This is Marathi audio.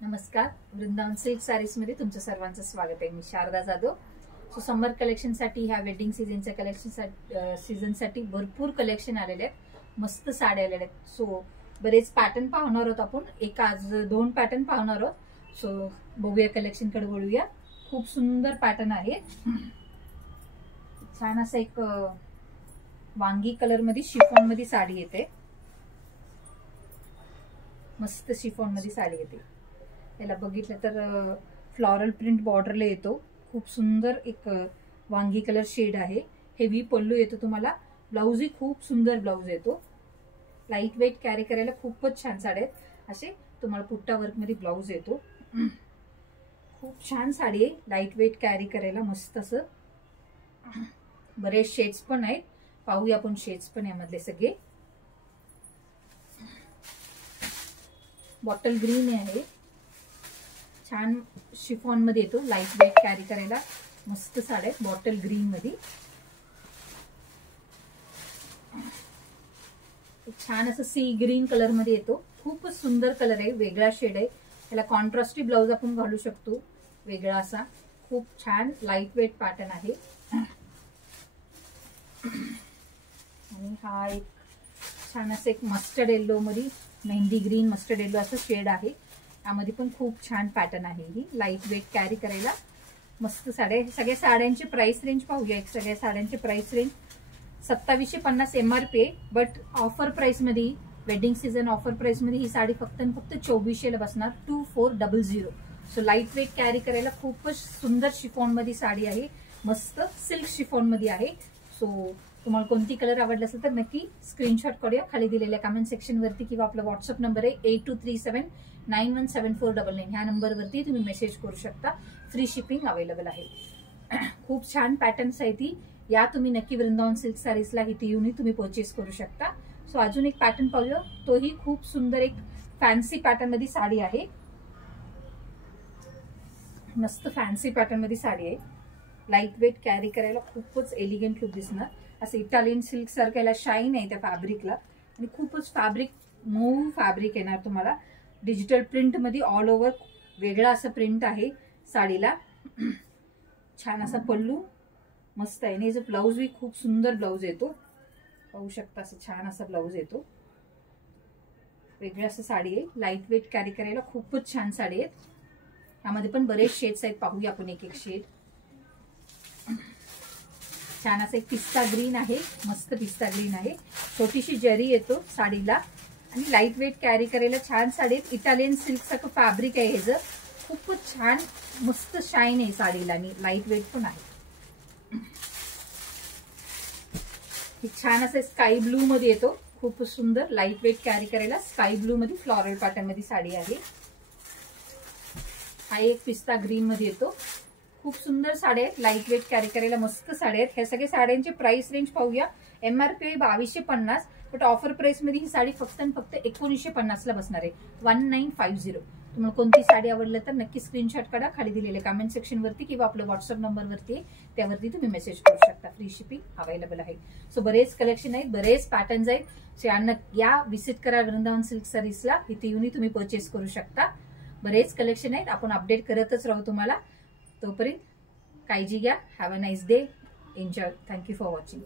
नमस्कार, वृंदावन सिल्क सारीज मध्ये तुमचं सर्वांचं स्वागत आहे. मी Sharada Jadhav. So summer collection साठी, ह्या वेडिंग सीझनच्या कलेक्शन साठी भरपूर कलेक्शन आलेले आहेत. मस्त साड्या आलेल्या आहेत. सो बरेच पॅटर्न पाहणार आहोत आपण. आज 2 पॅटर्न पाहणार आहोत. सो बघूया, कलेक्शन कडे वळूया. खूप सुंदर पॅटर्न आहे. छान असं एक वांगी कलर मध्ये शिफॉन मध्ये साडी येते. मस्त शिफॉन मध्ये साडी येते. याला बघितलं तर फ्लॉरल प्रिंट बॉर्डरला येतो. खूप सुंदर एक वांगी कलर शेड आहे. हेवी पल्लू येतो तुम्हाला. ब्लाउज ही खूप सुंदर ब्लाउज येतो. लाईट वेट कॅरी करायला खूपच छान साड्या आहेत. असे तुम्हाला पुट्टा वर्क मध्ये ब्लाउज येतो. खूप छान साडी आहे. लाईट वेट कॅरी करायला मस्त असं. बरेच शेड्स पण आहेत. पाहूया आपण शेड्स पण यामधले सगळे. बॉटल ग्रीन आहे. छान शिफॉन मध्ये येतो. लाईट वेट कॅरी करायला मस्त साड्या आहेत. बॉटल ग्रीन मध्ये छान असं सी ग्रीन कलर मध्ये येतो. खूपच सुंदर कलर आहे. वेगळा शेड आहे. याला कॉन्ट्रास्टी ब्लाउज आपण घालू शकतो. वेगळा असा खूप छान लाईट वेट पॅटर्न आहे. आणि हा एक छान असं एक मस्टर्ड येल्लो मध्ये, मेहंदी ग्रीन मस्टर्ड येल्लो असं शेड आहे. यामध्ये पण खूप छान पॅटर्न आहे. ही लाईट वेट कॅरी करायला मस्त साड्या. सगळ्या साड्यांची प्राइस रेंज पाहूया. सगळ्या साड्यांची प्राइस रेंज 2750 MRP आहे. बट ऑफर प्राइस मध्ये, वेडिंग सीझन ऑफर प्राइस मध्ये ही साडी फक्त 2400 ला बसणार. 2400. सो लाईट वेट कॅरी करायला खूपच सुंदर शिफॉन मध्ये साडी आहे. मस्त सिल्क शिफॉन मध्ये आहे. सो तुम्हाला कोणती कलर आवडला असेल तर नक्की स्क्रीनशॉट करूया. खाली दिलेल्या कमेंट सेक्शन वरती किंवा आपला व्हॉट्सअप नंबर आहे 8237917499. ह्या नंबरवरती तुम्ही मेसेज करू शकता. फ्री शिपिंग अवेलेबल आहे. खूप छान पॅटर्न्स आहे ती. या तुम्ही नक्की वृंदावन सिल्क सारीजला इथे येऊन तुम्ही परचेस करू शकता. सो अजून एक पॅटर्न पाहूया. तोही खूप सुंदर एक फॅन्सी पॅटर्न मध्ये साडी आहे. मस्त फॅन्सी पॅटर्न मध्ये साडी आहे. लाईट वेट कॅरी करायला खूपच एलिगंट लुक दिसणार. असं इटालियन सिल्क सारखं याला शाईन आहे त्या फॅब्रिकला. आणि खूपच फॅब्रिक मऊ फॅब्रिक येणार तुम्हाला. डिजिटल प्रिंट मध्ये ऑल ओव्हर वेगळा असं प्रिंट आहे साडीला. छान असा पल्लू मस्त आहे. आणि ब्लाउज ही खूप सुंदर ब्लाउज येतो. पाहू शकता असं छान असा ब्लाउज येतो. वेगळी असं साडी आहे. लाईट वेट कॅरी करायला खूपच छान साडी आहेत. यामध्ये पण बरेच शेड्स आहेत. पाहूया आपण एक एक शेड. छान असं एक पिस्ता ग्रीन आहे. मस्त पिस्ता ग्रीन आहे. छोटीशी जरी येतो साडीला. आणि लाईट वेट कॅरी करायला छान साडी. इटालियन सिल्क सारखं फॅब्रिक आहे हे. जर खूपच छान मस्त शाईन आहे साडीला. आणि लाईट वेट पण आहे. छान असं स्काय ब्लू मध्ये येतो. खूपच सुंदर लाईट वेट कॅरी करायला स्काय ब्लू मध्ये फ्लॉरल पॅटर्न मध्ये साडी आहे. हा एक पिस्ता ग्रीन मध्ये येतो. खूप सुंदर साड्या आहेत. लाईट वेट कॅरी करायला मस्त साड्या आहेत. ह्या सगळ्या साड्यांची प्राइस रेंज पाहूया. MRP 2250. बट ऑफर प्राइस मध्ये ही साडी फक्त 1950 ला बसणार आहे. 1950. तुम्हाला कोणती साडी आवडली तर नक्की स्क्रीनशॉट काढा. खाली दिलेल्या कमेंट सेक्शन वरती किंवा आपल्या व्हॉट्सअप नंबर वरती आहे, त्यावरती तुम्ही मेसेज करू शकता. फ्री शिपिंग अवेलेबल आहे. सो बरेच कलेक्शन आहेत. बरेच पॅटर्न्स आहेत. सो या विजिट करा वृंदावन सिल्क सारीजला. इथे येऊन तुम्ही परचेस करू शकता. बरेच कलेक्शन आहेत. आपण अपडेट करतच राहू तुम्हाला. तोपर्यंत काळजी घ्या. Have a nice day. Enjoy. Thank you for watching.